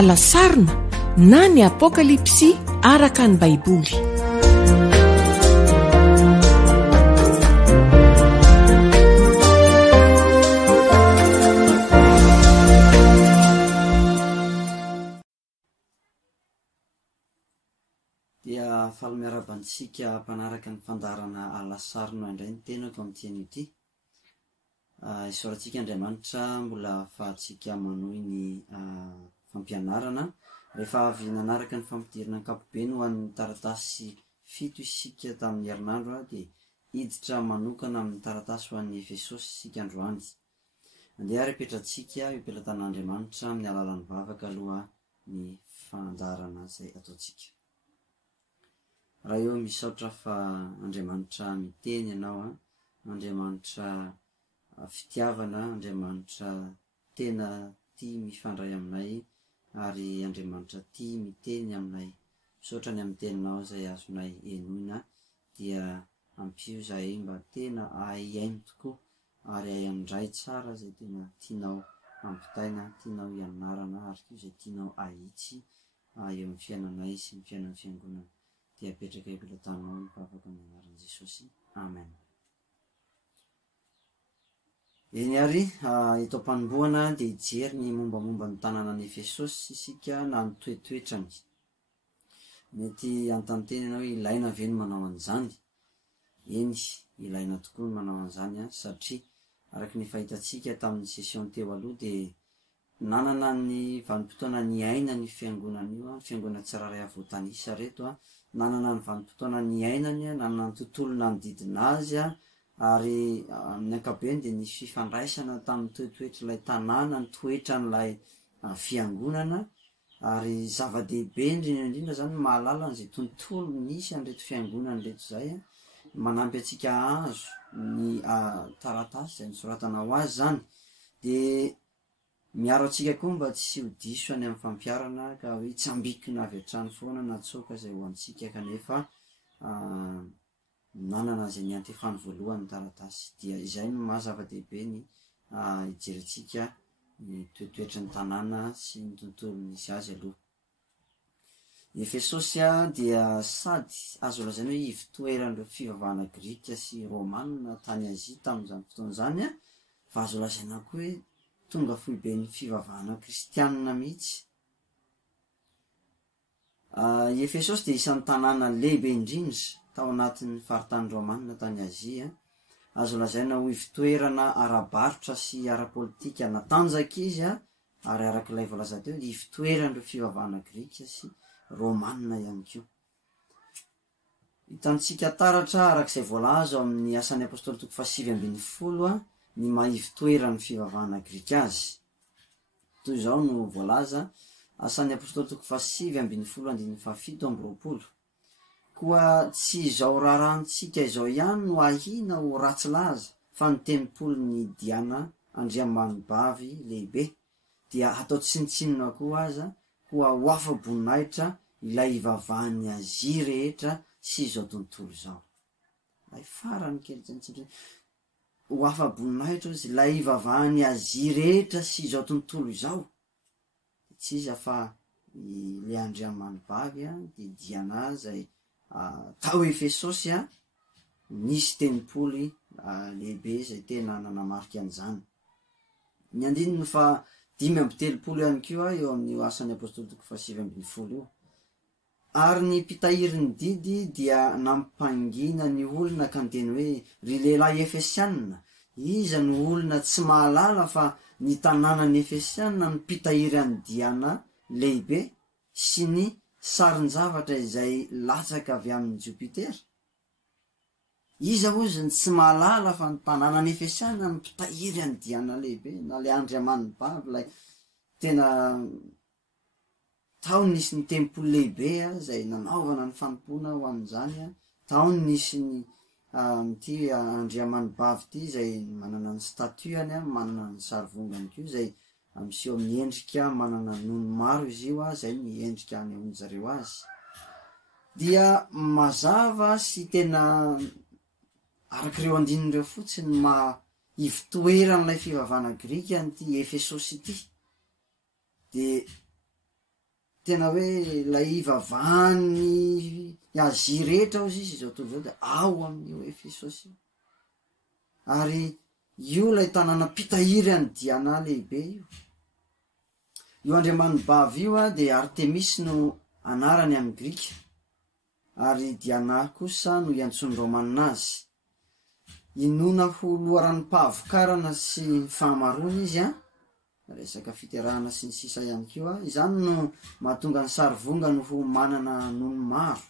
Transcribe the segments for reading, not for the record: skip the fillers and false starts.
alasarina na ny apokalipsy araka ny baiboly. Dia falomiarabantsika mpanaraka ny fandarana alasarina indray ny tenako amin'ity ity. Isorantsika Andriamanitra mbola ahafahantsika manohy ny fampianarana rehefa avy nanaraka ny fampidirana ankapobeny ho an'ny taratasy 7 isika tamin'ny herinandro dia hiditra manokana amin'ny taratasy ho an'ny Efesosy isika androany. Andeha repetratsika ipelantan'Andriamanitra amin'ny alalan'ny vavaka aloha ny fandarana izay ataotsika. Raha eo misaotra fa Andriamanitra miteny ianao, Andriamanitra fitiavana, Andriamanitra tena tia mifandray aminay ary Andriamanitra tia miteny aminay. Misaotra ny amin'ny teninao izay azonay enoina dia ampio izahay mba tena ahay tokoa ary ahay handray tsara izay tena tianao ampitaina, tianao ianarana ary izay tianao ahitsy eo amin'ny fiainanay sy ny fiainan'ny fiangonana. Dia apetraka ipelantanao ny vavaka amin'ny anaran'i Jesosy. Amen. Eny ary eto am-panomboana dia hijery ny mombamomba ny tanànan'i Efesosy isika na ny toetoetrany. Mety an-tanteny ianao ilaina ve ny manao an'izany? Eny, ilaina tokoa ny manao an'izany satria araka ny fahitantsika tamin'ny session teo aloha dia nanana ny vanim-potoana ny aina ny fiangonana io, fiangonana tsiraray avoatanisa reto nanana ny vanim-potoana ny ainany, nanana ny tontolo nanodidina azy ary amin'ny ankapobeny dia nisy fifandraisana tamin'ny toetoetran'ilay tanàna, ny toetran'ilay fiangonana ary zava-dehibe indrindra zany mahalala an'izay tontolo nisy an'reto fiangonana reto izay, manampy antsika azo ny taratasy izay nisoratana ho azy zany. Dia miaro antsika koa mba tsy ho diso any amin'ny fampiarana ka hoe tsy ambikina avy hatrany foana na tsoaka izay ho antsika kanefa nanana izay ny antefany voalohany taratasy. Dia izay no mahazava-dehibe ny hijerentsika ny toetoetry ny tanàna sy ny tontolo misy azy aloha. Ny Efesosy dia sady azo lazaina hoe ivitoeran'ireo fivavahana Grika sy Romanina tany Azia tamin'izany fotoana izany, fa azo lazaina koa hoe tonga foiben'ny fivavahana kristianina mihitsy. I Efesosy dia isan'ny tanàna lehibe indrindra tao anatin'ny faritany Romanina tany Azia. Azo lazaina ho ivitoerana ara-barotra sy ara-politika natanjaka izy ary arak'ilay voalaza teo ivitoeran'ireo fivavahana Grika sy Romanina ihany koa. Hitantsika taratra arak'izay voalaza amin'ny asan'ny apôstôly 7:20 ny mahivitoeran'ny fivavahana Grika azy. Toy izao no voalaza asan'ny apôstôly 7:20-7:20. Koa tsy izao raharantsika izao ihany no ahina ho ratsy laza fa ny tempolin'ny Diana andriamanibavy lehibe dia atao tsinitsinina koa aza koa ho afa-boninahitra ilay ivavahan'ny Azia rehetra sy izao tontolo izao. Ay farany kely tsinitsinina ho afa-boninahitra izy ilay ivavahan'ny Azia rehetra sy izao tontolo izao. Tsy iza fa ilay andriamanibavy dia Diana izay tao Efesosy nisy tenipoly lehibe izay tena nanamarika an'izany. Ny andininy fa 5:30 ihany koa eo amin'ny asan'ny apôstôly 7:20 io. Ary ny mpitahiry ny didy dia nampangina ny olona ka niteny hoe ry lehilahy Efesianina, iza ny olona tsy mahalala fa ny tanànan'ny Efesianina ny mpitahiry any Diana lehibe sy ny sarin-javatra izay latsaka avy amin'ny Jupiter. Iza ozy ny tsy mahalala fa ny tanànan'ny Efesianina ny mpitahiry any Diana lehibe, na le andriamanibavy ilay tena tao nisy ny tempoly lehibe izay nanaovana ny fanompoana ho amin'izany. Tao nisy ny ty andriamanibavy ty izay manana ny statuany, manana ny sarivongany koa izay miseho amin'ny endrika manana nono maro izy io, izay ny endrika anehoan'zareo azy. Dia mazava sy tena arak'ireo andinireo fotsiny ivitoeran'ilay fivavahana Grika n'ity Efesosy ity. Dia tena hoe lay ivavahany azy rehetra ao izy zao tontolo zao de ao amin'io Efesosy io. Ary io lay tanàna mpitahiry any Diana lehibe io. Io andriamanibavy io de Artemis no anarany amin'ny Grika, ary Diana kosa no iantsony Romanina azy. Inona ho loharanom-pahavokarana sy fahamarona izy resaka fiterahana sy ny sisa ihany koa. Izany no mahatonga ny sarivongany ho manana nono maro.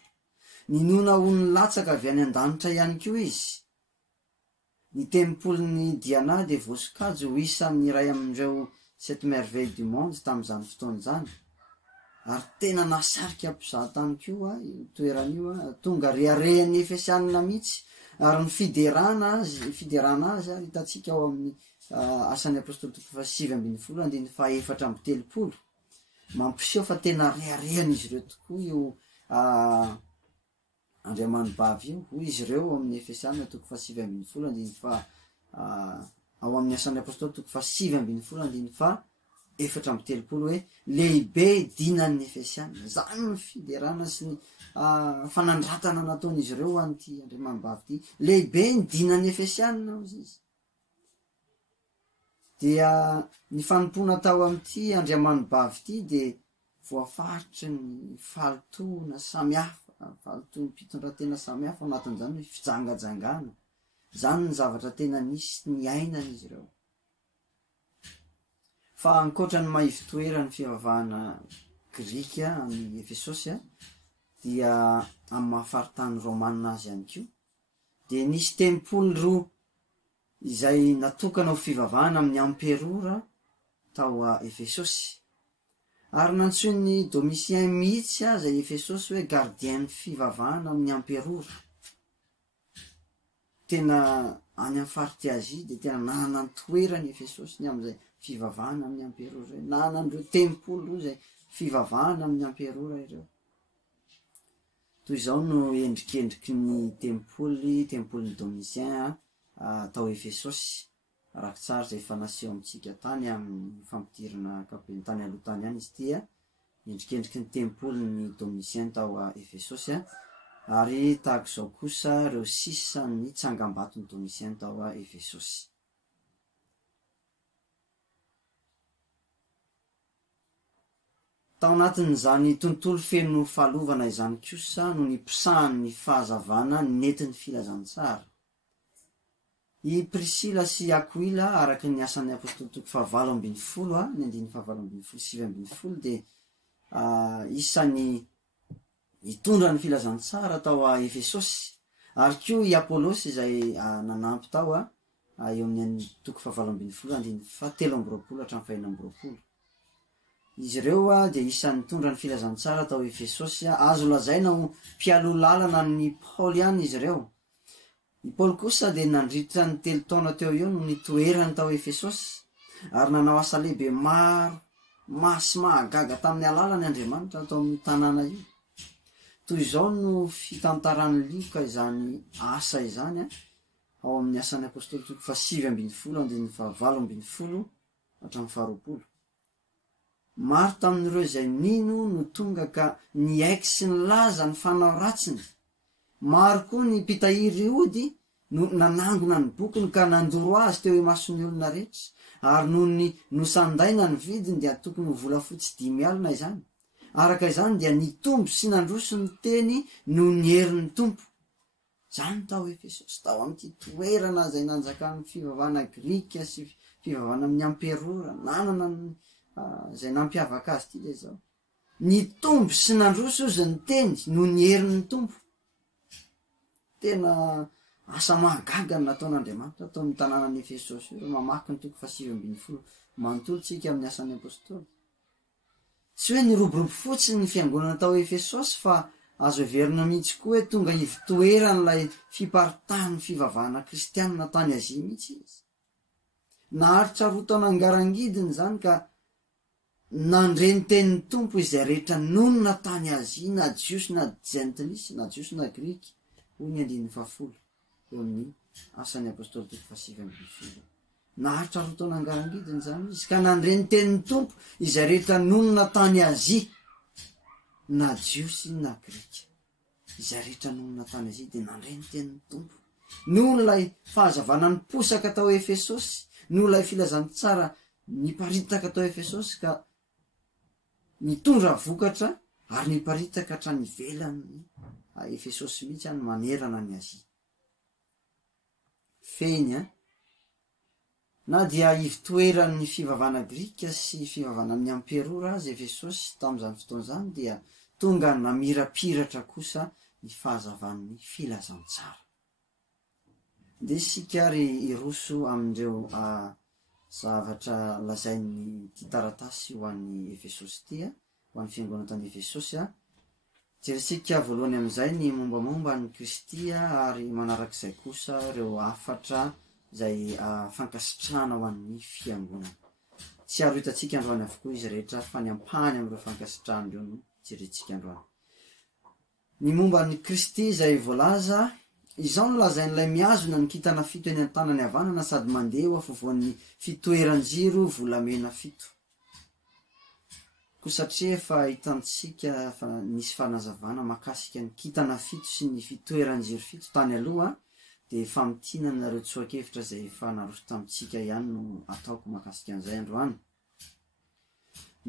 Ninona ho nilatsaka avy any an-danitra ihany koa izy. Ny tempolon'ny Diana de voasokajy ho isa amin'ny iray amin'ireo 7 merveilles du monde tamin'izany fotoana zany. Ary tena nasarika mpizahatany koa io toeran'io, tonga reharehan'ny Efesianina mihitsy. Ary ny fiderana azy hitantsika ao amin'ny asan'ny apôstôly toko 7:7-4 mampiseho fa tena reharehany izy ireo tokoa io andriamanibavy io. Hoy izy ireo ao amin'ny Efesianina toko 7:4 ao amin'ny asan'ny apôstôly toko 7:4 hoe lehibe dinan'ny Efesianina. Zany ny fiderana sy ny fanandratana nataon'izy ireo an'ity andriamanibavy ty. Lehibe ny dinan'ny Efesianina ao izy. Dia ny fanompona tao amin'ity andriamanibavy ty de voafaritry ny falotona samihafa, falotona mpitondratena samihafa anatin'izany hoe fijangajangana. Zany ny zavatra tena nisy ny ainana izy ireo. Fa ankoatra ny mahivitoerany fivavahana Grika amin'ny Efesosy dia amin'ny mahafaritany Romanina azy ihany koa. De nisy tempoly roa izay natokana ho fivavahana amin'ny amperora tao a Efesosy. Ary nantsoin'ny Domitien mihitsy aza Efesosy hoe gardien fivavahana amin'ny amperora. Tena any amin'ny farity Azia de tena nanana ny toerany Efesosy ny amin'izay fivavahana amin'ny amperora. Nanana an'ireo tempoly roa izay fivavahana amin'ny amperora ireo. Toy izao no endrikendriky ny tempolin'ny Domitien tao Efesosy. Araka tsara izay efa naseho amintsika tany amin'ny fampidirana kapeny tany aloha tany any izy tia. Endrikendriky ny tempolin'ny Domitien tao Efesosy ary tahaka izao kosa ireo sisa ny tsangam-baton'ny Domitien tao Efesosy. Tao anatin'izany tontolo feno fahalovana izany kosa no nipisahan'ny fahazavana nentin'ny filazantsara. I Priscilla sy Aquila araka ny asan'ny apôstôly toko 7:20 de isan'ny hitondra ny filazantsara tao Efesosy. Ary koa i Apolosy izay nanampy tao eo amin'ny toko 7:20-7:20. Izy ireo de isan'ny tondra ny filazantsara tao Efesosy. Azo lazaina ho mpialolalana ny Paoly ihany izy ireo. I Paoly kosa de nandritra ny 3 taona teo eo no nitoerany tao Efesosy ary nanao asa lehibe maro masy mahagaga tamin'ny alalany Andriamanitra tao amin'ny tanàna io. Toy izao no fitantarany lioka izany asa izany ao amin'ny asan'ny apôstôly toko 7:20-7:20. Maro tamin'ireo izay nino no tonga ka niaiky sy nilaza ny fanao ratsiny. Maro koa ny mpitahiry ody no nanangona ny bokony ka nandoro azy teo imason'ny olona rehetra. Ary noho ny nosandaina ny vidiny dia tokony ho volafotsy 5 alina izany. Araka izany dia nitombo sy nandroso ny teny no ny herin'ny tompo. Zany tao Efesosy tao amin'ity toerana izay nanjakan'ny fivavahana Grika sy fivavahana amin'ny amperora. Nanana izay nampiavaka azy ity le zao. Nitombo sy nandroso izy ny teny no ny herin'ny tompo. Tena asa mahagaga nataon'Andriamanitra tao amin'ny tanànan'ny Efesosy io. Mamaky ny toko 7:20 manontolo tsika amin'ny asan'ny apôstôly. Tsy hoe niroborobo fotsiny ny fiangonana tao Efesosy fa azo heverina mihitsy koa hoe tonga hivitoeran'ilay fiparitahan'ny fivavahana kristianina tany Azia mihitsy izy. Naharitra roa taona angarangidiny zany ka nandreny tenin'ny tompo izay rehetra nonona tany Azia, na jiosy na gentilis, na jiosy na Griky. Hoy ny 10 eo amin'ny asan'ny apôstôly toko 7:20. Naharitra roa taona angarangidiny zany izy ka nandreny tenin'ny tompo izay rehetra nonona tany Azia. na jiosy na grika izay rehetra nomona tany azy de nandreny tenin'ny tompo noho nylay fahazavana niposaka tao Efesosy noho lay filazany tsara niparitaka tao Efesosy ka mitondra vokatra ary niparitaka hatrany ivelany Efesosy mihitsy any manerana ny Azia feny na dia ivitoeran'ny fivavahana grika sy fivavahana amin'ny amperora azy Efesosy tamin'izany fotoan'izany dia tonga namirapiratra kosa ny fahazavan'ny filazantsara de sika ry iroso amindreo zavatra lazain'ny ty taratasy ho an'ny Efesosy tia ho an'ny fiangonana tany Efesosy jerentsika voalohany amin'izay ny mombamomba ny Kristia ary manarak'izay kosa ireo afatra izay fankasitrahana ho an'ny fiangonana tsy aro hitantsika androany avokoa izy rehetra fa ny ampahany amin'ireo fankasitrahan'ireo no jerentsika androany ny momba ny Kristy izay voalaza izao no lazain'ilay miazona ny kintana fito eny an-tanany havanana sady mandeha ho afovoan'ny fitoeran-jiro volamena fito koa satria efa hitantsika fa nisy fanazavana makasika ny kintana fito sy ny fitoeran-jiro fito tany aloha de efa mitinana nareo tsoakevitra zay efa naroso tamitsika ihany no ataoko makasika an'izay androany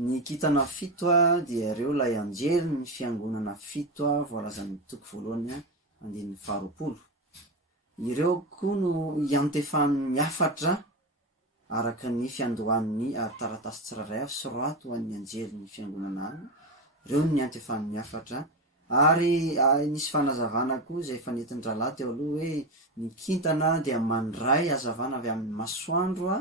ny kintana fito dia ireo lay anjely ny fiangonana fito voalazan'ny toko voalohany andin'ny faharoapolo ireo koa no iantefan'ny miafatra araka ny fiandohan'ny taratasy tsiraray avy sorato ho an'ny anjely ny fiangonana any ireo ny antefan'ny miafatra ary nisy fanazavana koa zay efa nentin'ny rahalahy teo aloha hoe ny kintana dia mandray hazavana avy amin'ny masoandro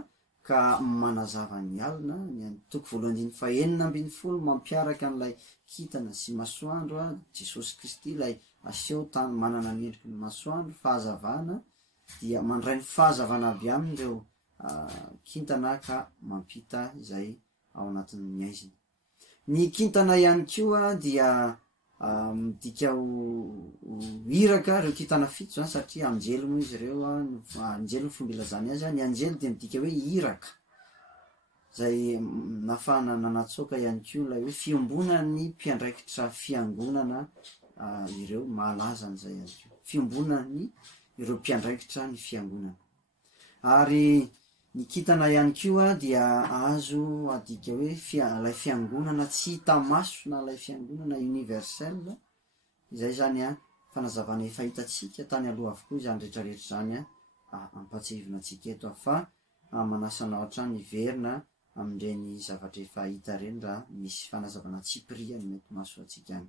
ka manazava ny alina ny toko voalohany ny fahenina ambin'ny folo mampiaraka n'ilay kintana sy masoandro Jesosy Kristy lay aseho tany manana ny endriky ny masoandro fahazavana dia mandray ny fahazavana aby amin'ireo kintana ka mampita izay ao anatin'ny aiziny ny kintana ihany koa dia midika ho hiraka ireo kintana fito zany satria anjely moa izy ireo anjely ny fomba ilazany azy ny anjely dia midika hoe hiraka zay nafana nanatsoaka ihany koa lay hoe fiombonany mpiandraikitra fiangonana ireo mahalaza an'izay ihany koa fiombonany ireo mpiandraikitra ny fiangonana ary ny kintana ihany koa dia azo adika hoe lay fiangonana tsy hita maso na lay fiangonana universel izay zany fanazavana efa hitatsika tany aloha avokoa izany rehetrarehetra zany ampatsivina atsika eto fa manasana hatrany verina amin'ireny zavatra efa hita reny raha misy fanazavana tsipria ny mety maso atsika any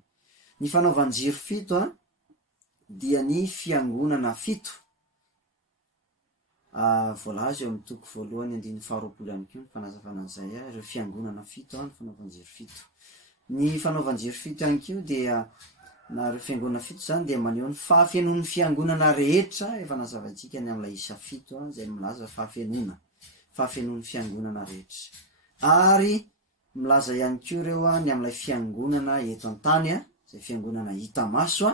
ny fanaovan-jiro fito dia ny fiangonana fito voalaza eo amin'ny toko voalohany andin'ny faharoapolo ihany koa ny fanazavana an'izay ireo fiangonana fito ny fanaovan-jiro fito ny fanaovan-jiro fito ihany koa dia na ireo fiangonana fito zany dia maneho ny fahafenon'ny fiangonana rehetra efa nazavantsika ny amin'ilay isa fito zay milaza fahafenon'ny fiangonana rehetra ary milaza ihany koa ireo ny amin'ilay fiangonana eto an-tany zay fiangonana hita maso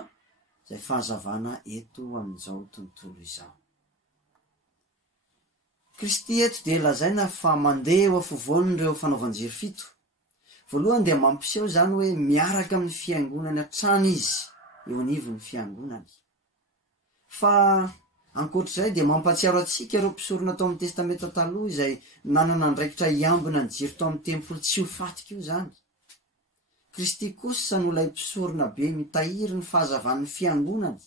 zay fahazavana eto amin'izao tontolo izao Kristy eto dia lazaina fa mandeha ho afovoan'ireo fanaovan-jiro fito voalohany dia mampiseho zany hoe miaraka amin'ny fiangonany hatrany izy eo anivon'ny fiangonany fa ankoatr'izay dia mampatsiaro atsika ireo mpisorona tao amin'ny testamenta taloha izay nanana andraikitra iambina ny jiro tao amin'ny tempoly tsy ho fatika io zany Kristy kosa no ilay mpisorona be mitahiry ny fahazavan'ny fiangonany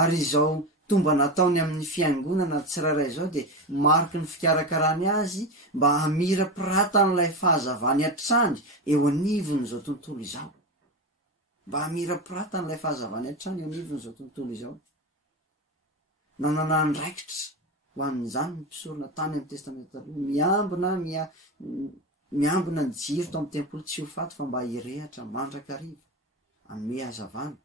ary izao tomba nataony amin'ny fiangonana tsirairay zao dia mariky ny fikarakarany azy mba hamira pirata n'ilay fahazavany hatrany eo anivony zao tontolo izao mba hamira pirata n'ilay fahazavany hatrany eo anivony zao tontolo izao nanana andraikitra ho an'izany ny mpisorona tany amin'ny testamenta taloha miambina ny jiro tao amin'ny tempoly tsy ho faty fa mba hirehatra mandrakariva ame hazavana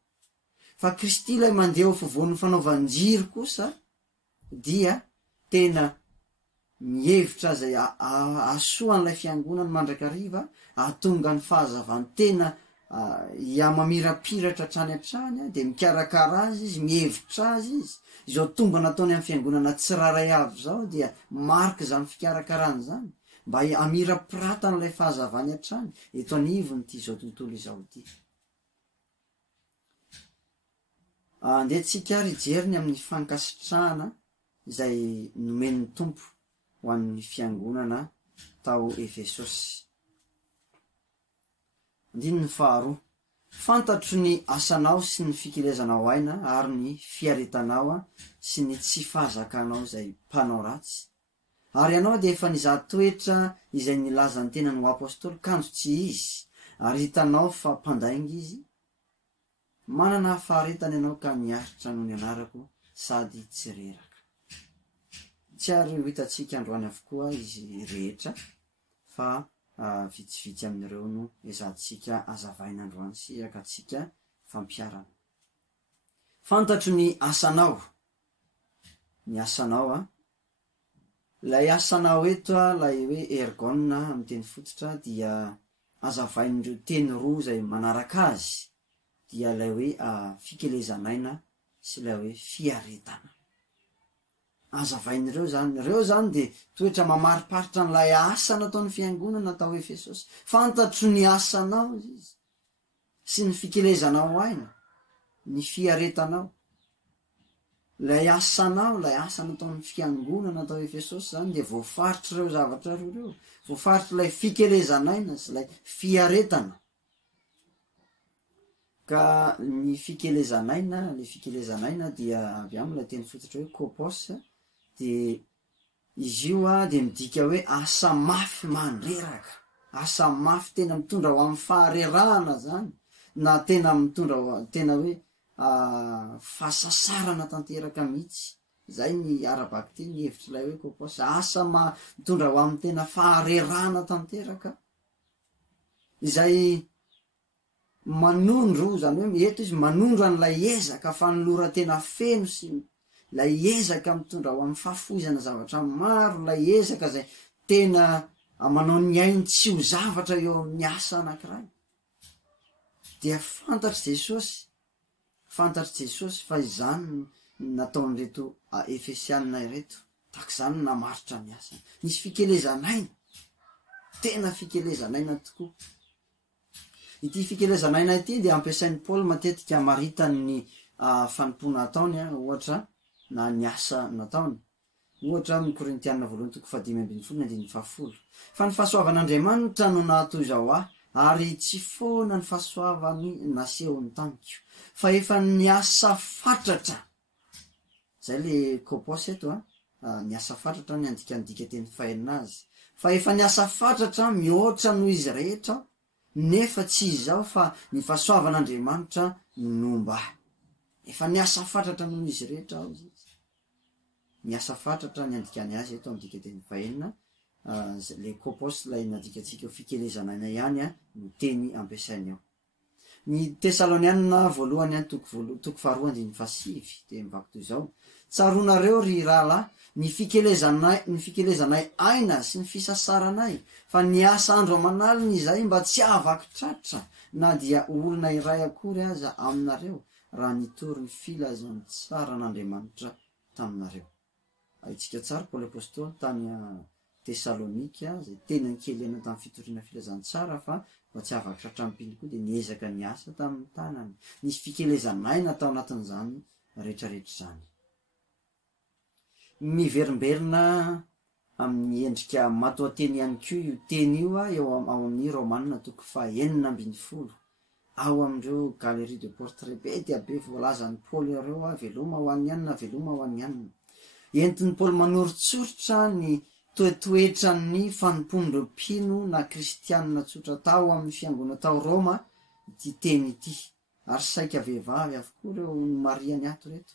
fa Kristy ilay mandeha ho afovoan'ny fanaovan-jiro kosa dia tena mihevitra zay asoan'ilay fiangonany mandrakariva atonga ny fahazavany tena mamirapiratra hatrany hatrany dia mikarakara azy izy mihevitra azy izy izao tomba nataony amin'ny fiangonana tsiraray avy zao dia mariky zany fikarakarany zany mba amirapiratanyilay fahazavany hatrany eto anivony ty zao tontolo izao ty. Andehantsika ary jeriny amin'ny fankasitrahana izay nomen'ny tompo ho an'ny fiangonana tao Efesosy. Andininy faharoa, fantatro ny asanao sy ny fikelezanao aina ary ny fiaretanao sy ny tsy fahazakanao izay mpanao ratsy. Ary ianao dia efa nizaha toetra izay nilaza ny tena no apôstôly kanjo tsy izy, ary hitanao fa mpandainga izy. Manana faharetana ianao ka niaritra noho ny anarako sady tsy reraka. Tsy ary ho hitantsika androany avokoa izy rehetra fa vitsivitsy amin'ireo no ezahantsika azavaina androany sy akatsika fampiarana. Fantatro ny asanao. Ny asanao lay asanao eto lay hoe ergona amin'ny teny fototra dia azavain'ireo teny roa izay manaraka azy, dia lay hoe fikelezanaina sy lay hoe fiaretana. Azavain'ireo zany, ireo zany de toetra mamariparitra n'lay asa nataon'ny fiangonana tao Efesosy. Fantatro ny asanao izy sy ny fikelezanao aina, ny fiaretanao. Lay asanao, lay asa nataon'ny fiangonana tao Efesosy zany de voafaritra ireo zavatra reo, voafaritra lay fikelezanaina sy lay fiaretana. Ka ny fikelezanaina dia avy amin'ilay teny fototra hoe kopos, de izy io de midika hoe asa mafy mandreraka, asa mafy tena mitondra ho amin'ny faharerahana zany, na tena mitondra tena hoe fahasasarana tanteraka mihitsy. Zay ny arabaky ty ny hevitry lay hoe kopos, asa mitondra ho amin'ny tena faharerahana tanteraka, izay manondro, zany hoe eto izy manondro an'ilay ezaka fanolora tena feno sy lay ezaka mitondra ho amin'ny fahafoizana zavatra maro, lay ezaka zay tena manao ny ainy tsy ho zavatra eo amin'ny asa anankiray. Dia fantatry Jesosy fa izany nataon'ireto Efesianina ireto, tak'izany namaritra ny asa. Nisy fikelezanaina, tena fikelezanaina tokoa. Ity fikelezanaina ity dia ampiasain'ny Paoly matetika maritany ny fanompona ataony, ohatra na ny asa nataony. Ohatra amin'ny Korintianina 1:5-10. Fa ny fahasoavan'Andriamanitra no nahatao izao ary tsy foana ny fahasoavany nasehony tamiko, fa efa ny asa fatratra. Zay le kopos eto ny asa fatratra ny andikandika teny fahenina azy. Fa efa ny asa fatratra mihoatra noho izy rehetra, nefa tsy izao fa ny fahasoavan'Andriamanitra nomba. Efa ny asa fatratra noho izy rehetra ao izy. Ny asa fatratra ny andikany azy eto amin'ny dikateny fahenina, le kopos lay nadikatsika fikelezanaina ihany no teny ampiasainy ao. Ny Tesalonianina 1:2-5 de mivaky toy izao: tsaronareo ry rahalahy, ny fikelezanay aina sy ny fisasaranay, fa ny asa andro amanalina izay mba tsy ahavaky tratra na dia olona iray akory aza aminareo, raha nitory ny filazany tsara n'Andriamanitra taminareo. Ahitsika tsara Paoly apôstôly tany Tesalonika, zay tena nikely tamin'ny fitoriana filazantsara, fa mba tsy ahavaky tratra ampiny koa de niezaka ny asa tamin'ny tanany. Nisy fikelezanaina tao anatin'izany rehetrarehetra zany. Miverimberina amin'ny endrika matoateny ihany koa io teny io eo ao amin'ny Romanina 9:10. Ao amin'ireo galerie de portrait be dia be voalazan'ny Paoly ireo veloma ho an'ny anina, veloma ho an'ny anina. Entin'ny Paoly manoritsoritra ny toetoetra ny fanompondreo mpino na kristianina tsotra tao amin'ny fiangonana tao Roma ity teny ity, ary saika vehivavy avokoa ireo mariany ato reto.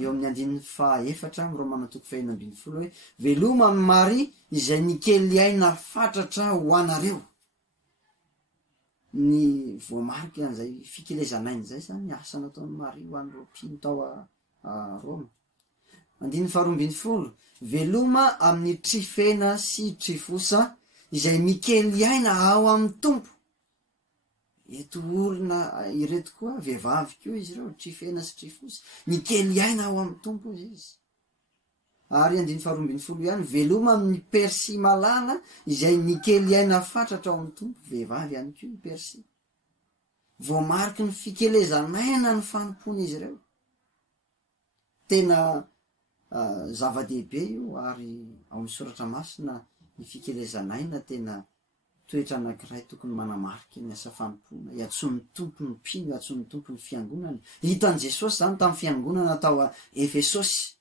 Eo amin'ny 4 Romana 9:12 hoe veloma ny Maria izay nikely aina fatratra ho anareo. Ny voamarika an'izay fikelezanaina zay zany asa nataon'ny Maria ho an'ireo mpino tao Roma. 12 veloma amin'ny Trifena sy Trifosa izay mikely aina ao amin'ny tompo. Eto olona ireto koa vehivavy koa izy ireo, Trifena sy Trifosa, mikely aina ao amin'ny tompo izy. ary 1:20 ihany veloma amin'ny persi malala izay nikely aina fatratra ao amin'ny tompo vehivavy ihany ko persi voamariky ny fikelezanaina ny fanompona izy ireo tena zava-dehibe io ary ao amin'ny soratra masina ny fikelezanaina tena toetra anankiray tokony manamarika ny asa fanompona iatsony tompo ny mpino iatsony tompo ny fiangonana hitan'i Jesosy zany tamin'ny fiangonana tao a Efesosy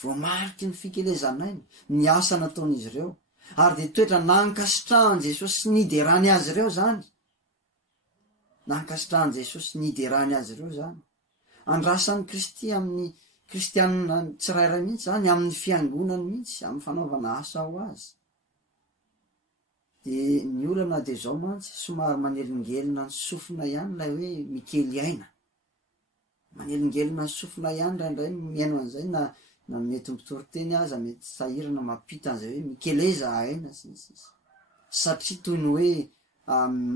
voamariky ny fikelezanaina ny asa nataon'izy ireo ary de toetra nankasitrahan' Jesosy sy niderany azy ireo zany nankasitrahan' Jesosy niderany azy ireo zany andrasan'ny Kristy amin'ny kristianina tsirairay mihitsy zany amin'ny fiangonany mihitsy amin'ny fanaovana asa ho azy de ny olana de zao mantsy somary manelingelina ny sofina ihany lay hoe mikely aina manelingelina ny sofina ihany raindray miaino an'izay na mety mitoriteny aza mety sahirana mampita an'izay hoe mikeleza aina satria toy ny hoe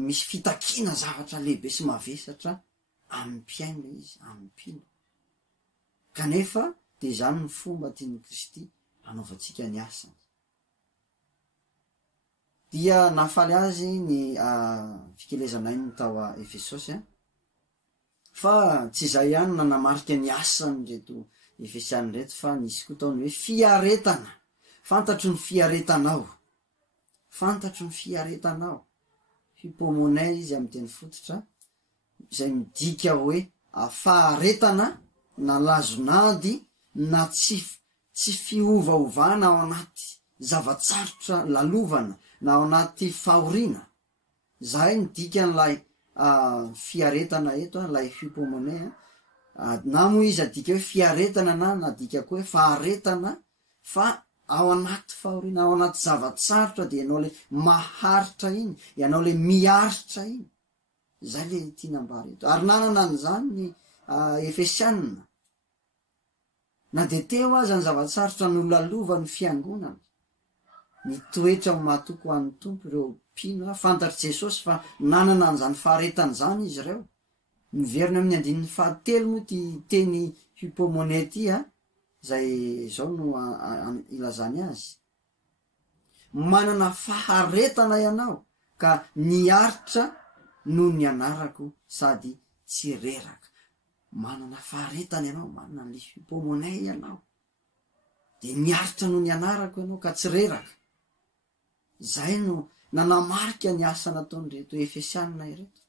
misy fitakina zavatra lehibe sy mavesatra amin'ny mpiaina izy amin'ny mpino kanefa de zany ny fomba tian'ny Kristy anaovantsika ny asany dia nafaly azy ny fikelezanainy tao a Efesosy fa tsy izay ihany nanamarika ny asany reto Efesiany reto fa nisy koa taony hoe fiaretana fantatro ny fiaretanao fantatro ny fiaretanao hypomonay izy amin'ny teny fototra izay midika hoe faharetana na lazonady na tsy fiovaovana ao anaty zavatsarotra lalovana na ao anaty fahoriana zay ny dikan'lay fiaretana eto lay hypomonay na moa izy adika hoe fiaretana na nadika koa hoe faharetana fa ao anaty fahoriana ao anaty zavatsarotra de ianao le maharitra iny ianao le miaritra iny zay le tianambara eto ary nanana an'izany ny Efesianina na de teo aza ny zavatsarotra no lalova ny fiangonana ny toetra mahatoko an'ny tompo ireo mpino fantatry Jesosy fa nanana an'izany faharetana zany izy ireo miverina amin'ny 15 moa ty teny hypomonay ty zay zao no ilazany azy manana faharetana ianao ka niaritra no ny anarako sady tsy reraka manana faharetana ianao manana le hypomonay ianao de niaritra no ny anarako ianao ka tsy reraka zay no nanamarika ny asa nataony reto Efesianina ireto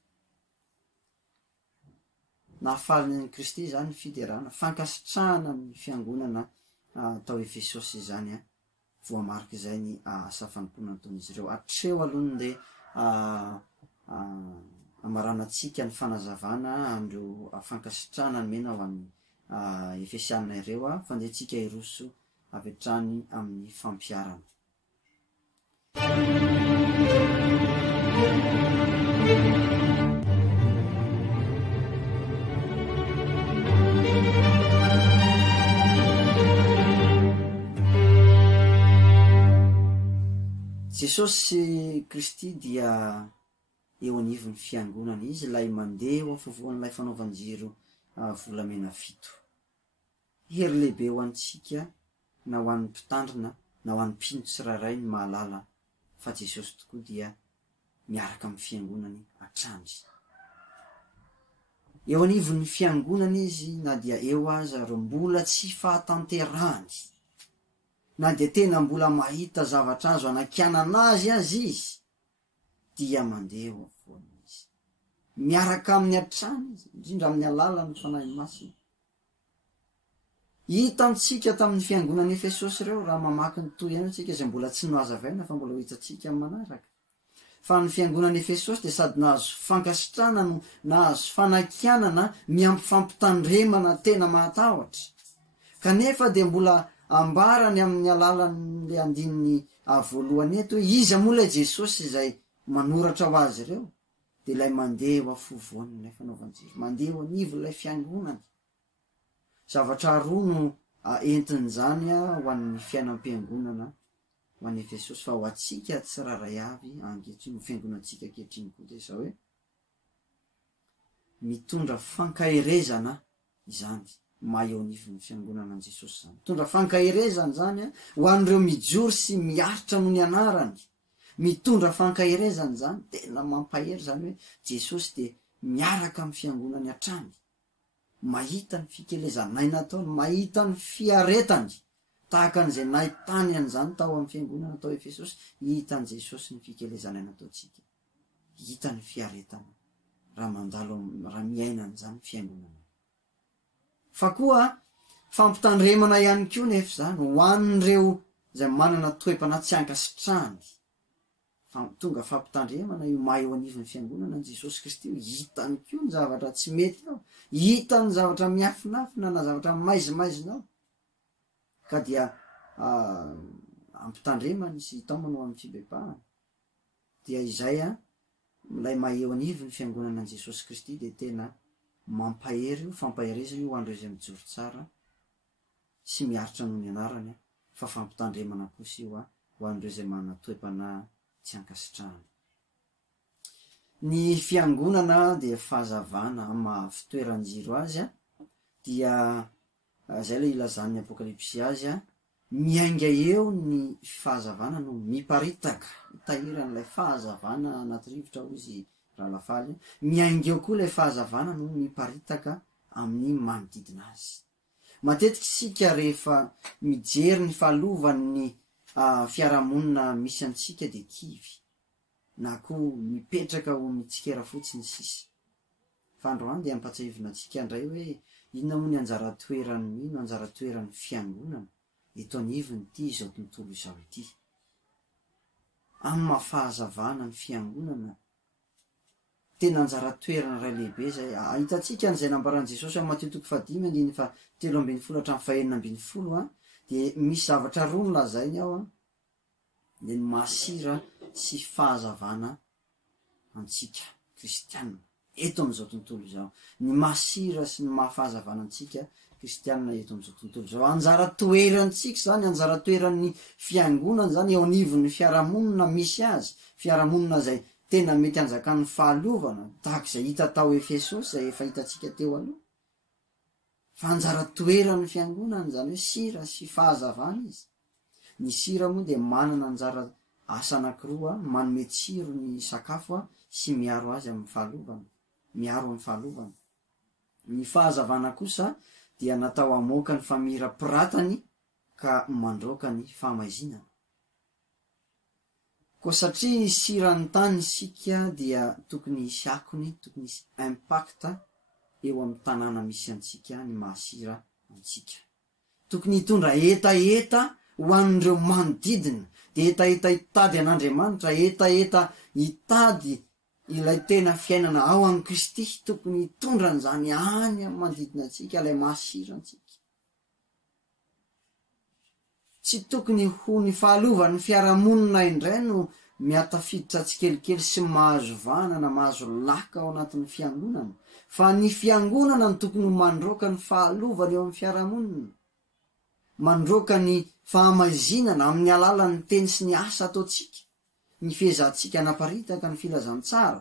nahafalin'ny Kristy zany fiderana fankasitrahana amin'ny fiangonana tao Efesosy zany voamarika izay ny asa fanompona nataon'izy ireo atreo alohany de amaranantsika ny fanazavana andreo fankasitrahana mena ho an'ny Efesianina ireo fa nde tsika iroso avy hatrany amin'ny fampiarana Jesosy Kristy dia eo anivon'ny fiangonana izy lay mandeha eo afovoan'lay fanaovanjiro volamena fito hery lehibe ho antsika na ho an'ny mpitandrina na ho an'ny mpino tsirairay ny mahalala fa Jesosy tokoa dia miaraka amin'ny fiangonany atrandry eo anivon'ny fiangonana izy na dia eo aza ro mbola tsy fahatanterahany na dia tena mbola mahita zavatra azo anakianana azy izy dia mandeha eo afovoany izy miaraka amin'ny atrany izy indrindra amin'ny alalany fanahy masina hitantsika tamin'ny fiangonany Efesosy ireo raha mamaky ny toy ihany atsika izay mbola tsy nohazavaina fa mbola ho hitantsika amin'ny manaraka fa ny fiangonany Efesosy de sady nahazo fankasitrahana no nahazo fanakianana miampifampitandremana tena mahatahotra kanefa de mbola ambarany amin'ny alalan'le andininy voalohany eto iza moa lay Jesosy izay manoratra ho azy ireo de lay mandeha eo afovoan'lay fanaovanjiro mandeha eo anivon'lay fiangonany zavatra roa no entin'izany ho an'ny fiainam-piangonana ho an'ny Efesosy fa ho atsika tsiraray avy ankehitriny fiangonantsika ankehitriny koa de zao hoe mitondra fankaherezana izany mahay eo anivon'ny fiangonana an Jesosy zany. Mitondra fankahirezany zany a ho an'ireo mijory sy miaritra noho ny anarany. Mitondra fankahirezany zany tena mampahery zany hoe Jesosy de miaraka amin'ny fiangonany hatrany, mahita ny fikelezanay nataony, mahita ny fiaretany tahaka an'izay nahitany an'izany tao amin'ny fiangonana tao Efesosy. Hitan' Jesosy ny fikelezanay nataotsika, hita ny fiaretana raha mandalo raha miainan'izany fiangonana. Fa koa fampitandremana ihany koa nefa zany ho an'ireo zay manana toe-panahy tsy ankasitrahany. Tonga fampitandremana io mahay eo anivon'ny fiangonana an Jesosy Kristy io, hitany koa ny zavatra tsy mety ao, hitany zavatra miafinafina na zavatra maizimaizina ao, ka dia ampitandremany sy hitamana ho amin'ny fibebahana. Dia izay ilay mahay eo anivon'ny fiangonana an Jesosy Kristy de tena mampahery io, fampaherezana io ho an'ireo izay mijoro tsara sy miaritra noho ny anarany, fa fampitandremana kosa io ho an'ireo izay manana toe-panahy tsy ankasitrahany. Ny fiangonana dia fahazavana amin'ny maha-fitoeran-jiro azy dia zay le ilazan'ny Apokalipsy azy miainga eo ny fahazavana no miparitaka, hitahiran'ilay fahazavana anaty rivotra ozy ralafaly, miainga eo koa ilay fahazavana no miparitaka amin'ny manodidina azy. Matetika isika rehefa mijery ny fahalovany fiarahamonina misy antsika de kivy na koa mipetraka ho mitsikera fotsiny sisa. Fa androany de ampatsahivina antsika indray hoe inona moa ny anjara toerany, ino anjara toeran'ny fiangonana eto anivony ity izao tontolo izao ity. Amin'ny mahafahazavana ny fiangonana tena anjara toerana ray lehibe zay. Hitantsika n'izay nambaran'i Jesosy amin'ny Mateo 5:13-20 de misy zavatra roa nolazainy ao de ny masira sy fahazavana antsika kristianina eto amin'izao tontolo izao. Ny masira sy ny mahafahazavana antsika kristianina eto amin'izao tontolo izao, anjara toerantsika zany, anjara toeran'ny fiangonana zany eo anivon'ny fiarahamonina misy azy, fiarahamonina zay tena mety anjakan'ny fahalovana tahaka izay hita tao Efesosy zay efa hitantsika teo aloha. Fa anjara toeran'ny fiangonana zany hoe sira sy fahazavana izy. Ny sira moa de manana anjara asa anankiroa, manome tsiro ny sakafo sy miaro azy amin'ny fahalovana, miaro amin'ny fahalovana. Ny fahazavana kosa dia natao hamoaka ny famirapiratany ka mandroaka ny fahamaizina. Koa satria siran'ny tany isika dia tokony hisy akony, tokony hisy impacta eo amin'ny tanàna misy antsika ny mahasira antsika. Tokony hitondra etaeta ho an'ireo manodidina, de etaeta hitady an'Andriamanitra, etaeta hitady ilay tena fiainana ao amin'ny Kristy, tokony hitondra an'izany any amin'ny manodidina antsika, ilay mahasira antsika. Tsy tokony ho ny fahalovan'ny fiarahamonina indray no miatafiditra tsikelikely sy mahazo vana na mahazo laka ao anatin'ny fiangonana, fa ny fiangonana no tokony mandroaka ny fahalovana eo amin'ny fiarahamonina, mandroaka ny fahamaizinana amin'ny alalan'ny teny sy ny asa ataotsika, ny fiezahantsika hanaparitaka ny filazantsara.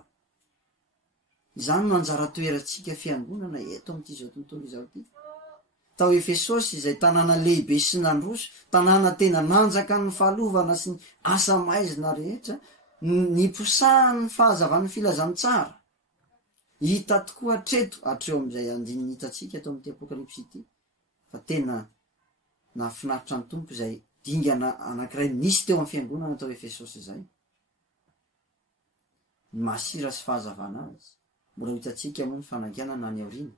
Izany no anjara toerantsika fiangonana eto amin'ity zao tontolo izao ity. Tao Efesosy izay tanàna lehibe sy nandroso, tanàna tena nanjaka ny fahalovana sy ny asa maizina rehetra, niposahan'ny fahazavan'ny filazantsara. Hita tokoa hatreto, hatreo amin'izay andininy hitantsika eto amin'ity Apokalipsy ity, fa tena nahafinaritra ny tompo izay dingana anankiray nisy teo amin'ny fiangonana tao Efesosy izay. Ny masira sy fahazavana azy mbola hitantsika moa ny fananganana ny aoriana.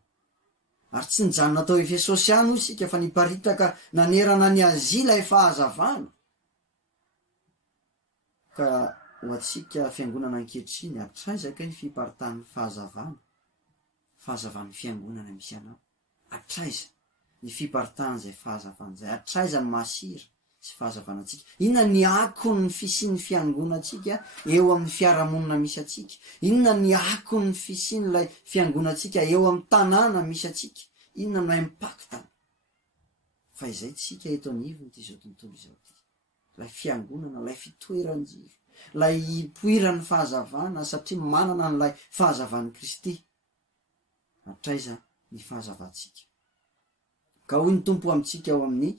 Ary tsy nijanona tao Efesosy ihany hoy isika fa niparitaka nanerana ny Azia ilay fahazavana. Ka ho antsika fiangonana ankehitriny atraizaka ny fiparitahan'ny fahazavana, fahazavan'ny fiangonana misy anao, atraiza ny fiparitahan'izay fahazavana zay, atraiza ny masira sy fahazavana antsika. Inona ny akon'ny fisian'ny fiangonantsika eo amin'ny fiarahamonina misy atsika, inona ny akon'ny fisian'ilay fiangonantsika eo amin'ny tanàna misy atsika, inona no impactany. Fa izay tsika eto anivony ty zao tontolo izao ty, lay fiangonana, lay fitoeran-jiro, lay poiran'ny fahazavana satria manana n'ilay fahazavan'ny Kristy, atraiza ny fahazavantsika. ka hoy ny tompo amitsika ao amin'ny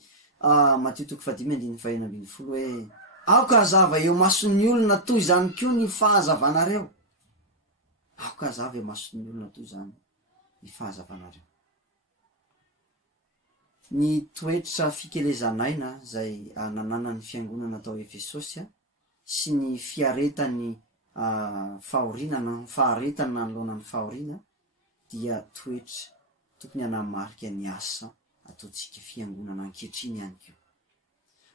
Mateo 5:25 hoe aoka hazava eo mason'ny olona toy zany ko ny fahazavanareo. Aoka hazava eo mason'ny olona toy zany ny fahazavanareo. Ny toetra fikelezanaina zay nanana ny fiangonana tao Efesosy sy ny fiaretany fahorinana, faharetana nanoloana ny fahoriana dia toetra tokony hanamarika ny asa ataotsika fiangonana ankehitriny ihany koa.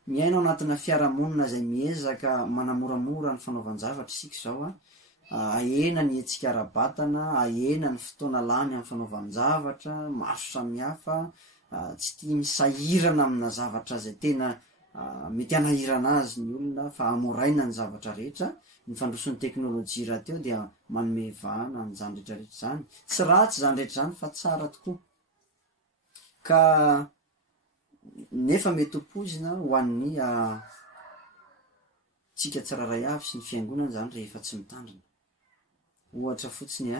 Miaina ao anatina fiarahamonina zay miezaka manamoramora ny fanaovan-javatra isika zao ahena ny hetsika ara-batana, ahena ny fotoana lany amin'ny fanaovan-javatra maro samihafa, tsy tia misahirana amina zavatra zay tena mety hanahirana azy ny olona fa amoraina ny zavatra rehetra. Ny fandrosoan'ny teknôlôjia raha teo dia manome vahana n'izany rehetrarehetra zany. Tsy ratsy zany rehetra zany fa tsara tokoa. Ka nefa mety ompozina ho an'ny tsika tsiraray avy sy ny fiangonana zany rehefa tsy mitandrina. Ohatra fotsiny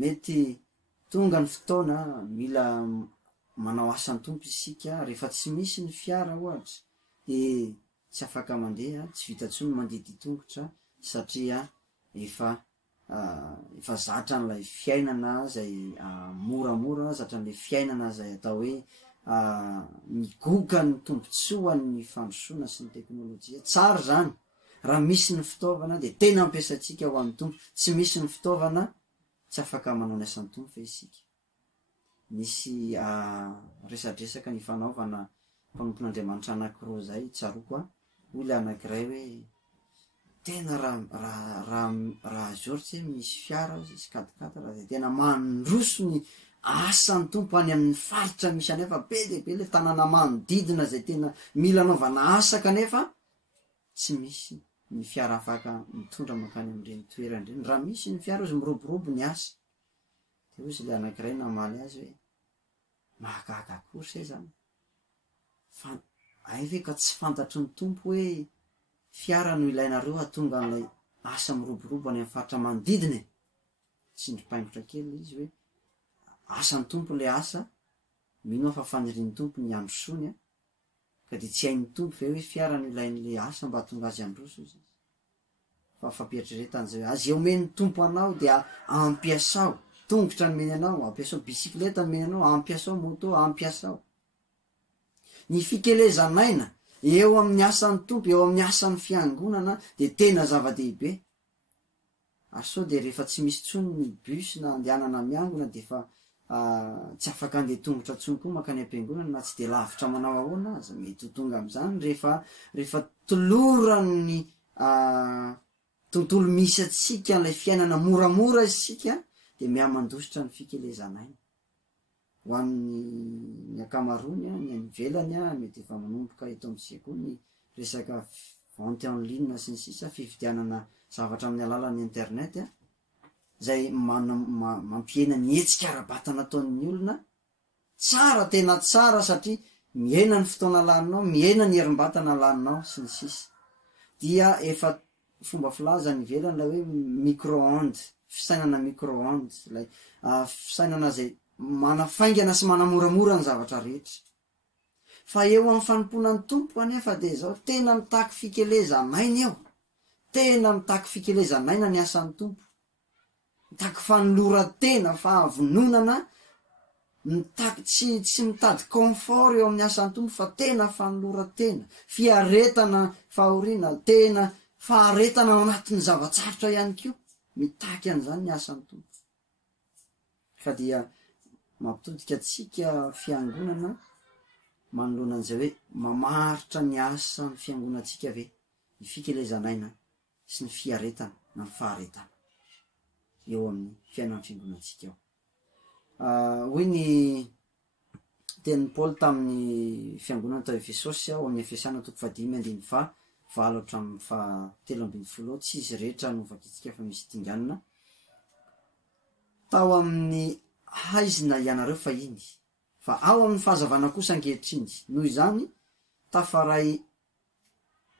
mety tonga ny fotoana mila manao asan'ny tompo isika rehefa tsy misy ny fiara ohatra de tsy afaka mandeha, tsy vita tsony mandeha tongotra satria efa zatra n'ilay fiainana zay moramora, zatra n'ilay fiainana zay atao hoe migoka ny tombontsoa ny fandrosoana sy ny teknôlôjia. Tsara zany raha misy ny fitaovana de tena ampiasaitsika ho an'ny tompo. Tsy misy ny fitaovana tsy afaka manao ny asan'ny tompo fa isika. Misy resadresaka ny fanaovana mpanompon'Andriamanitra anankiroa zay tsaroako olona anankiray hoe tena raha George misy fiara sy katikata raha zay tena mandroso ny asan'ny tompo any amin'ny faritra misy anefa be de be le tanàna manodidina zay tena mila anaovana asa kanefa tsy misy ny fiara afaka mitondra makany amin'ireny toerana ireny. Raha misy ny fiara izy miroborobo ny asa de hoy izy le anankiray namaly azy hoe mahagaga akory se zany fa ay ve ka tsy fantatry ny tompo hoe fiara no ilainareo hahatonga an'ilay asa miroborobo any amin'ny faritra manodidina. Tsindrim-paingotra kely izy hoe asan'ny tompo le asa, mino fa fanirian'ny tompo ny androsony ka de tsy hain'ny tompo ve hoe fiara no ilain'le asa mba hahatonga azy androso izy. Fa fampieritrereta an'izay azy omeny tompo anao de ampiasao, tongotra no meny anao ampiasao, bisikleta no meny anao ampiasao, moto ampiasao. Ny fikelezanaina eo amin'ny asan'ny tompo, eo amin'ny asan'ny fiangonana de tena zava-dehibe. Sao de rehefa tsy misy tsony ny bus na andehanana miangona de fa tsy afaka andeha tongotra tsony koa makany am-piangonana na tsy de lavitra manao ahoana aza mety ho tonga am'izany rehefa toloran'ny tontolo misy atsika n'ilay fiainana moramora isika de mihamandositra ny fikelezanaina. Ho an'ny akamarony ny anivelany mety efa manomboka eto amintsika koa ny resaka vente en ligne sy ny sisa, fividianana zavatra amin'ny alalan'ny internet zay mampiena ny hetsika ara-batana ataon'ny olona. Tsara, tena tsara satria miena ny fotoana laninao, miena ny herim-batana laninao sy ny sisa. Dia efa fomba filaza ny ivelany la hoe micro-ondes, fisainana micro-ondes, ilay fisainana zay manafaingana sy manamoramora ny zavatra rehetra. Fa eo amin'ny fanomponan'ny tompo anefa de zao tena mitaky fikelezanaina eo. Tena mitaky fikelezanaina ny asan'ny tompo. Mitaky fanolora-tena, fahavononana, mitaky tsy mitady confort eo amin'ny asan'ny tompo fa tena fanolora-tena, fiaretana fahoriana, tena faharetana ao anatin'ny zavatsarotra ihany koa. Mitaky an'izany ny asan'ny tompo. Ka dia mampitodika atsika fiangonana manoloana an'izay hoe mamaritra ny asan'ny fiangonantsika ve ny fikelezanaina sy ny fiaretana na ny faharetana eo amin'ny fiainan'ny fiangonantsika eo. Hoy ny tenin'ny Paoly tamin'ny fiangonana tao Efesosy ao amin'ny Efesiana 5:5 hatramin'ny 7:10 tsy izy rehetra no vakitsika fa misy dinganina. Tao amin'ny haizina ianareo fa iny, fa ao amin'ny fahazavana kosa ankehitriny. Noho izany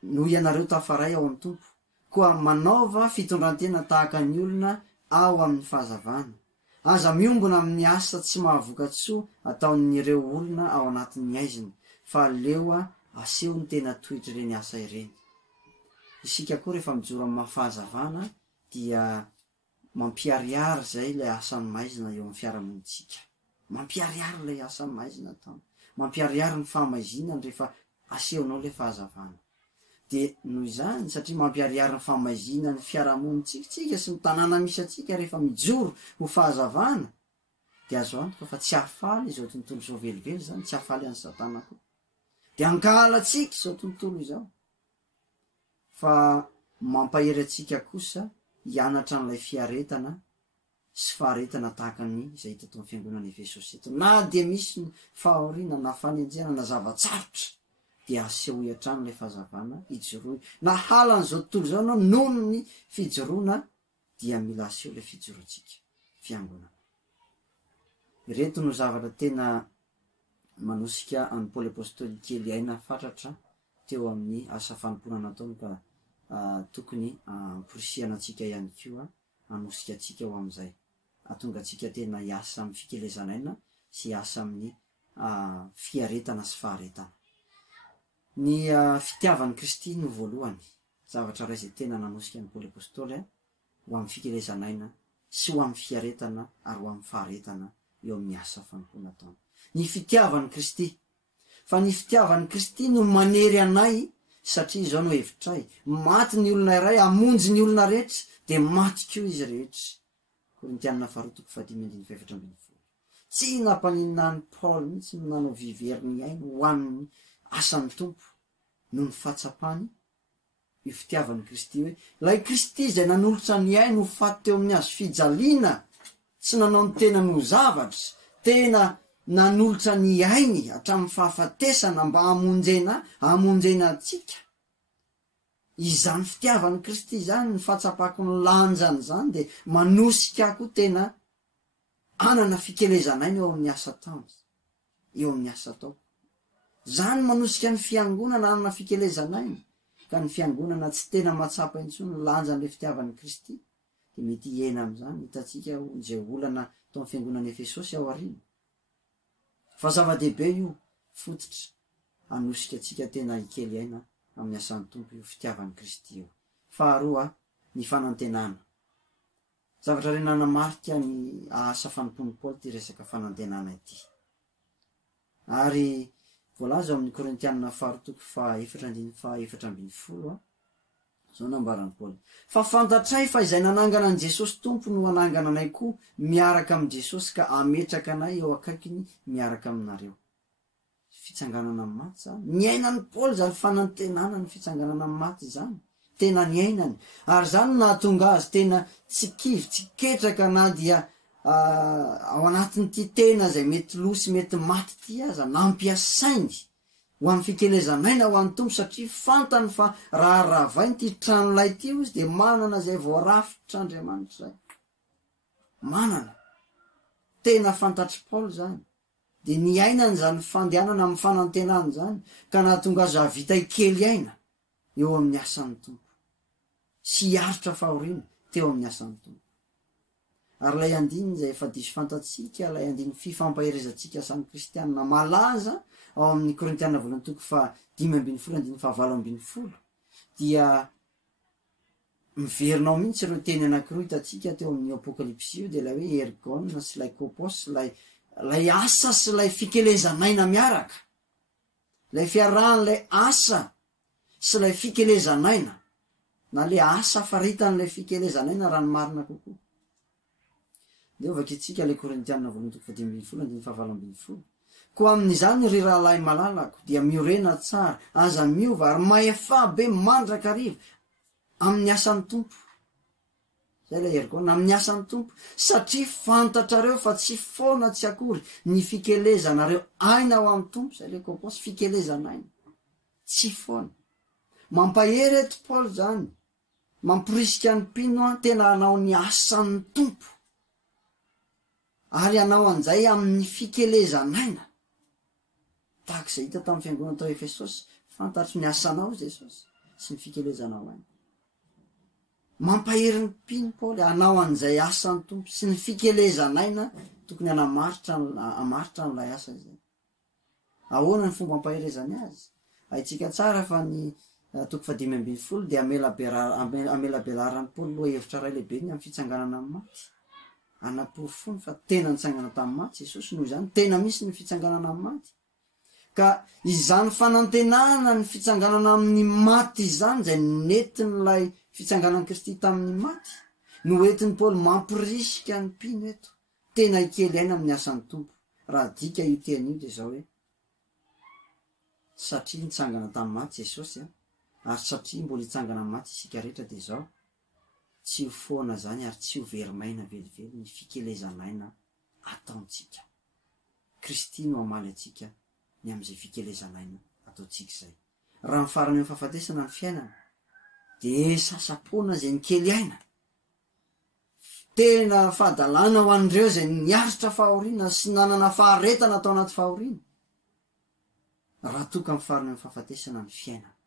noho ianareo tafaray ao amin'ny tompo, koa manaova fitondrantena tahaka ny olona ao amin'ny fahazavana, aza miombona amin'ny asa tsy mahavokatsoa ataon'ireo olona ao anatin'ny aiziny fa leo aseho ny tena toetra ireny asa ireny. Isika koa rehefa mijoro amin'ny mahafahazavana dia mampiariary zay ilay asan'ny maizina eo amin'ny fiarahamonitsika. Mampiariary ilay asan'ny maizina tao, mampiariary ny fahamaizina rehefa asehonao ilay fahazavana. De noho izany satria mampiariary ny fahamaizina ny fiarahamonitsika sy ny tanàna misy atsika rehefa mijoro ho fahazavana de azo antoka fa tsy hafaly izao tontolo izao velively zany, tsy hafaly an'ny satana koa. De ankahalatsika izao tontolo izao. Fa mampahery atsika kosa hianatra n'ilay fiaretana sy faharetana tahaka ny izay hita tao amin'ny fiangonana Efesosy eto. Na de misy ny fahoriana na fanenjena na zavatsarotra de aseho hatrany ilay fahazavana hijoroy. Na halan'izao tontolo izao anao noho ny fijoroana dia mila aseho ilay fijoroantsika fiangonana. Ireto no zavatra tena manosika an'i Paoly apôstôly kely aina fatratra teo amin'ny asa fanompoana nataony ka tokony amporisiana atsika ihany koa anosika atsika ho amin'izay. Atonga atsika tena hiasa amin'ny fikelezanaina sy hiasa amin'ny fiaretana sy faharetana. Ny fitiavan'i Kristy no voalohany, zavatra ray izay tena nanosika an'i Paoly apôstôly ho amin'ny fikelezanaina sy ho amin'ny fiaretana ary ho amin'ny faharetana eo amin'ny asa fanompoana taona. Ny fitiavan'i Kristy, fa ny fitiavan'i Kristy no manery anay satria izao no hevitray. Maty ny olona iray, amonjy ny olona rehetra, de maty koa izy rehetra. Korintianina 4:4-5. Tsy nampaninina ny Paoly mihitsy no nanao viveriny ainy ho an'ny asan'ny tompo no ny fahatsapany io fitiavan'i Kristy hoe lay Kristy izay nanolotra ny ainy ho faty teo amin'ny hazo fijaliana, tsy nanao ny tena no zavatra, tena nanolotra ny ainy hatramin'ny fahafatesana mba hamonjena atsika. Izany fitiavan'i Kristy izany ny fahatsapako ny lanjany zany de manosika ko tena anana fikelezanaina eo amin'ny asa taona, eo amin'ny asa tao. Zany manosika ny fiangonana anana fikelezanaina, ka ny fiangonana tsy tena matsapa intsony ny lanjan'ilay fitiavan'i Kristy de mety hiena amin'izany hitatsika izay olana tao amin'ny fiangonana Efesosy ao aoriana. Fa zava-dehibe io fototra anosika atsika tena hikely aina amin'ny asan'ny tompo io fitiavan'i Kristy io. Faharoa, ny fanantenana. Zavatra ray nanamarika ny asa fanompoan'i Paoly ty resaka fanantenana ity. Ary voalaza amin'ny Korintianina 4:4-4. Zao nambaran'i Paoly. Fa fantatray fa izay nanangana an' Jesosy tompo no anangana anay koa miaraka amin' Jesosy ka ametraka anay eo akaikiny miaraka aminareo. Fitsanganana amin'ny maty zany. Ny ainan'i Paoly zany fanantenana ny fitsanganana amin'ny maty zany. Tena ny ainany. Ary zany nahatonga azy tena tsy kivy, tsy ketraka na dia ao anatin'ity tena zay mety losy, mety maty ty aza, nampiasainy ho amin'ny fikelezanaina ho an'ny tompo satria fantany fa raha ravainy ty tranolay ty izy de manana zay voarafitr'Andriamanitra zay. Manana. Tena fantatry Paoly zany. De ny ainany zany fandehanana amin'ny fanantenana zany ka nahatonga azy havita ikely aina eo amin'ny asan'ny tompo. Sy hiaritra fahoriana teo amin'ny asan'ny tompo. Ary lay andiny zay efa diso fantatsika, lay andiny fifampaherezatsika asan'ny kristianina malaza ao amin'ny Korintianina 5:5-7 dia miverinao mihitsy ireo teny anankiroa hitatsika teo amin'ny apokalipsy de lay hoe ergona sy lay kopos, lay asa sy lay fikelezanaina miaraka, lay fiarahan'lay asa sy lay fikelezanaina, na le asa faritan'lay fikelezanaina raha ny marina kokoa. De ovaka itsika le Korintianina 5:5-7. Ko amin'izany ry rahalahy malalako dia miorena tsara, aza miova ary maefa be mandrakariva amin'ny asan'ny tompo. Zay lay ergona, amin'ny asan'ny tompo, satria fantatrareo fa tsy foana tsy akory ny fikelezanareo aina ao amin'ny tompo. Zay le kopos fikelezanaina tsy foana. Mampahery eto Paoly zany, mamporisika ny mpino tena hanao ny asan'ny tompo ary hanao an'izay amin'ny fikelezanaina. Tahak'izay hita tamin'ny fiangonana tao Efesosy, fantatry ny asanao Jesosy sy ny fikelezanao ainy. mampahery ny mpino paoly anao an'izay asany tompo sy ny fikelezanaina tokony amaritra n'lay asa zay. Ahoana ny fomba ampaherezany azy? Aitsika tsara fa ny toko 5:20 dia amelabelarany paoly loha hevitra ray lehibe ny amin'ny fitsanganana amin'ny maty. Anapory fony fa tena nitsangana tamin'ny maty Jesosy noho izany tena misy ny fitsanganana amin'ny maty. Ka izany fanantenana ny fitsanganana amin'ny maty izany zay netin'lay fitsanganan'i Kristy tamin'ny maty no entin'ny paoly mampirisika ny mpino eto. Tena ikely aina amin'ny asan'ny tompo. Raha dika io teny io dia zao hoe satria nitsangana tamin'ny maty Jesosy ary satria mbola hitsangana amin'ny maty isika rehetra dia zao tsy ho foana zany ary tsy ho verimaina velively ny fikelezanaina ataontsika. Kristy no amaly atsika ny am'izay fikelezanaina ataontsika izay. Raha mifarany amin'ny fahafatesana ny fiainana dia sasapoana zay ny kely aina. Tena fahadalana ho an'ireo zay niaritra fahoriana sy nanana faharetana atao anaty fahoriana. Raha toka mifarany amin'ny fahafatesana ny fiainana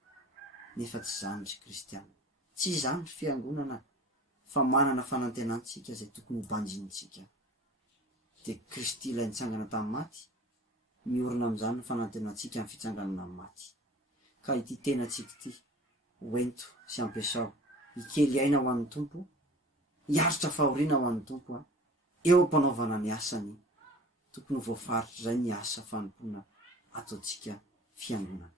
nefa tsy zany ry kristiana. Tsy zany ry fiangonana fa manana fanantenantsika zay tokony ho banjinitsika. Dia Kristy ilay nitsangana tamin'ny maty miorina amin'izany ny fanantenantsika amin'ny fitsanganana amin'ny maty. Ka ity tenantsika ity hoento sy ampiasao ikely aina ho an'ny tompo, hiaritra fahoriana ho an'ny tompo eo ampanaovana ny asany tokony ho voafaritra zay ny asa fanompoana ataontsika fiangonana.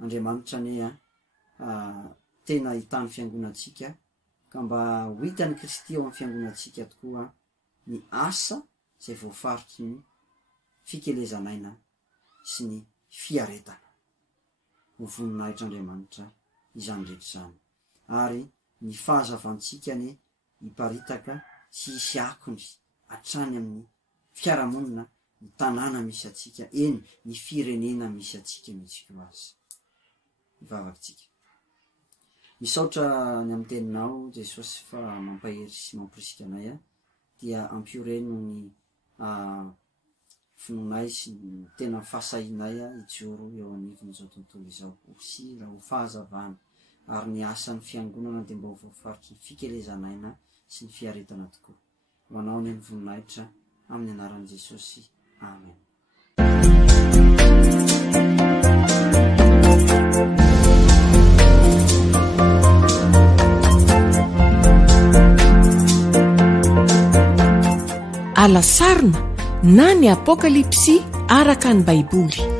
Andriamanitra ne tena ahitany fiangonantsika ka mba ho hitany Kristy ao amin'ny fiangonantsika tokoa ny asa zay voafaritry ny fikelezanaina sy ny fiaretana. Ho voninahitran'Andriamanitra izany rehetra izany. Ary ny fahazavantsika ny hiparitaka sy hisy akony hatrany amin'ny fiarahamonina, ny tanàna misy atsika, eny ny firenena misy atsika mihitsy koa azy. Mivavakintsika. Misaotra ny amin'ny teninao Jesosy fa mampahery sy mampirisika anay dia ampioreno ny fononay sy ny tena fahasahinay ijoro eo anivon'izao tontolo izao sy raha ho fahazavana ary ny asan'ny fiangonana dia mba ho voafaritry ny fikelezanaina sy ny fiaretana tokoa. Ho anao ny voninahitra amin'ny anaran'i Jesosy. Amen. Alasarina na ny apokalipsy araka ny baiboly.